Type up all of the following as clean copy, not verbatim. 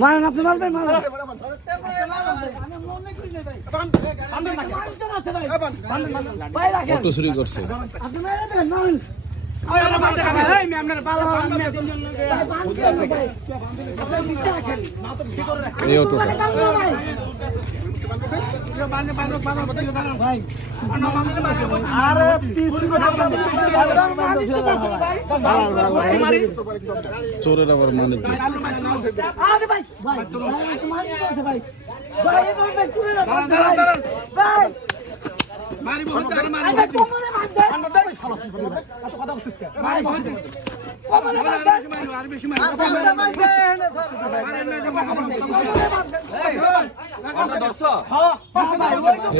মারেন আপনি মারবেন অটো চুরি করছে এই অটোটা চোরের আবার মানে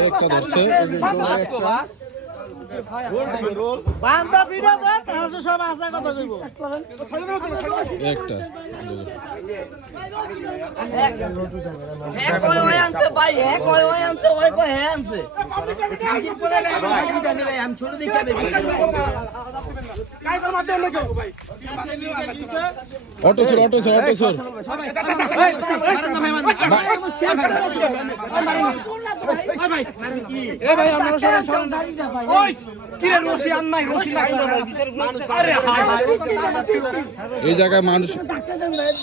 একটা ধরছে একটা অটো চোর অটো চোর অটো চোর এই জায়গায় মানুষ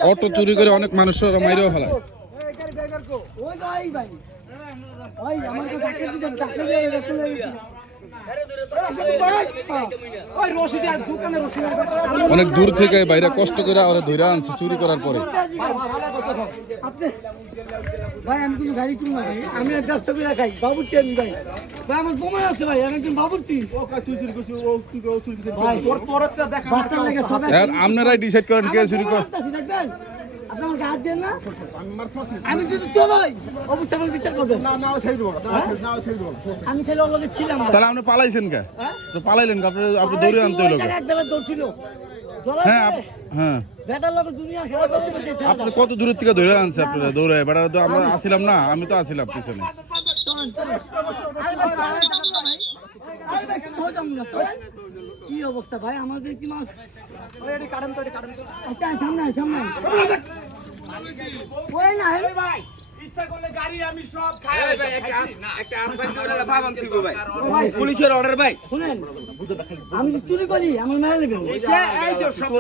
অটো চুরি করে অনেক মানুষ মাইরেও ফেলায় অনেক দূর থেকে বাইরে কষ্ট করে ওরা ধরে আনছে চুরি করার পরে ভাই আমি কিন্তু গাড়ি কিনবো ভাই আমি ব্যবসা করে খাই বাবুর্চি আমি ভাই ভাই আমার বোমা আছে ভাই আমি একজন বাবুর্চি আপনারাই ডিসাইড করেন কে চুরি করে আপনার গাছ দেন না আমি যদি চলাই অবশ্যই আমার বিচার করবেন আমি খেলে অলরেডি ছিলাম তাহলে আপনি পালাইছেন কে তো পালাইলেন আপনি দৌড়ে আনতে হলো হ্যাঁ হ্যাঁ আপনি কত দূরের থেকে ধরে আনছে আপনারা দৌড়ে বেড়া তো আমরা আসিলাম না আমি তো আসিলাম পিছনে কি অবস্থা ভাই আমাদের কি মাছ সামনে সামনে ওই না ভাই ইচ্ছা করলে গাড়ি আমি সব খাই একটা পুলিশের অর্ডার ভাই শুনেন আমি চুরি করি আমার মেরে নেবেন এই যে সব